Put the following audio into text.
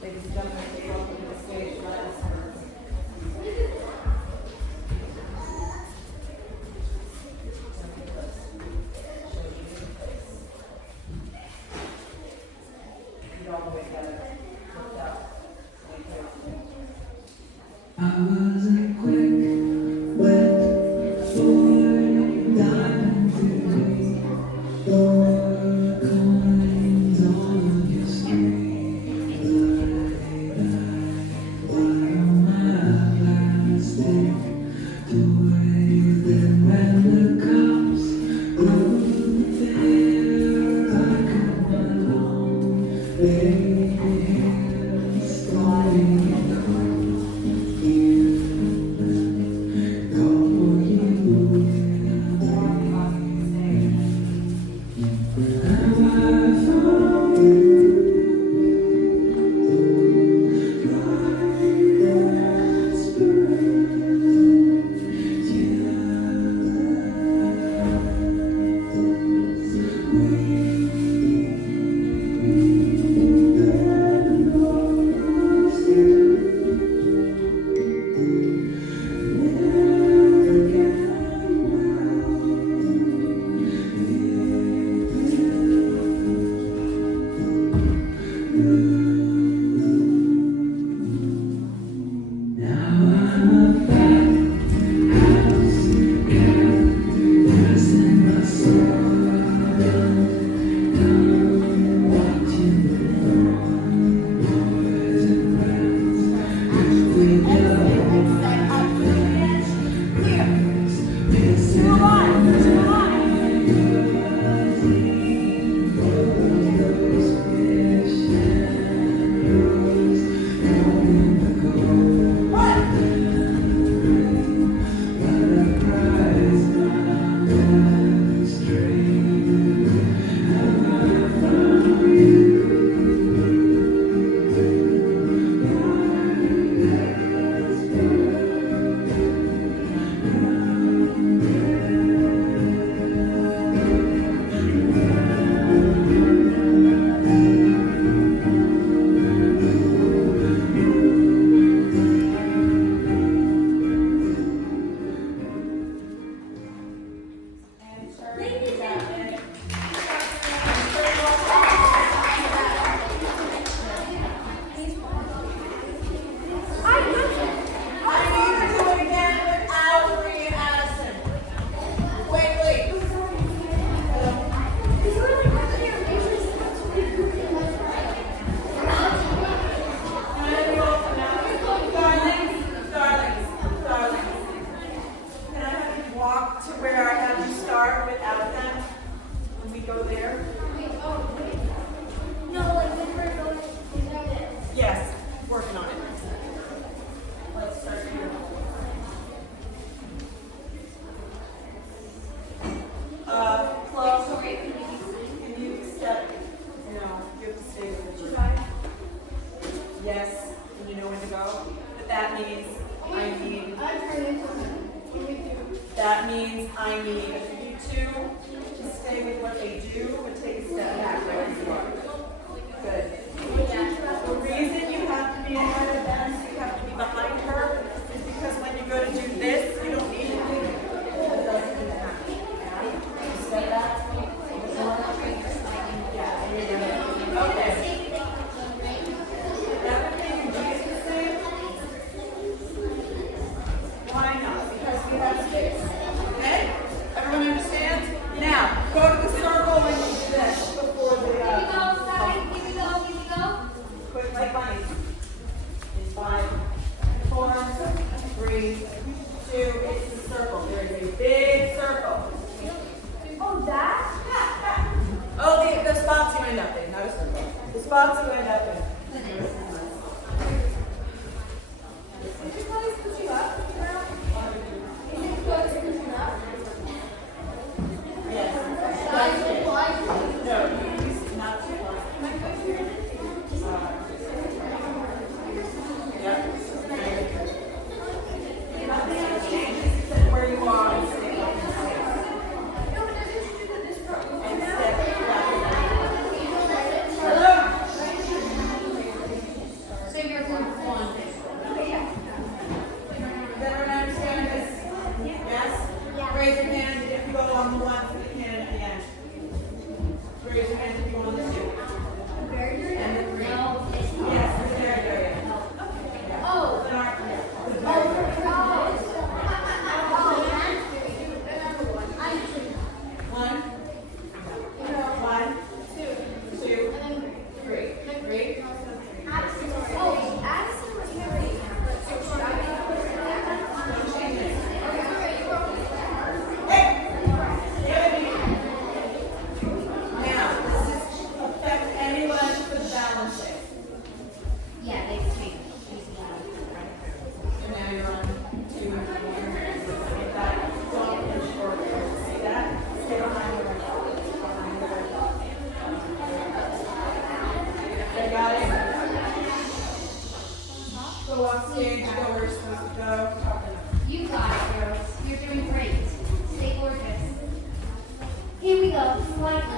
Ladies and gentlemen, please welcome to the stage, Gladys Burns. Feet all the way together, lift up, wait there. I was a quick, wet boy, diving through the coins on your street. While my plastic, the way that when the cops grew there, I could not hold their hands sliding. That means I need you two to stay with what they do, but take a step back where you are. Good. The reason you have to be ahead of them, you have to be behind her, is because when you go to do this, you don't need to do it. That doesn't need to happen. Yeah? Step back. Yeah, and you're gonna. Okay. Everything you do is the same. Why not? Because we have space. Okay? Everyone understands? Now, go to the circle when you do this before the Here we go. quick like bunnies. In 5, 4, 3, 2, it's the circle. There is a big circle. Oh, that? Oh, the spots you end up in, not a circle. The spots you end up in. Did you guys put you up? Is it good to put you up? Yes. No, not too long. Yep. Nothing else changes except where you are and stay up and stay. And step back. Hello. how stage goers supposed to go. You got it, girls. You're doing great. Stay gorgeous. Here we go. Slide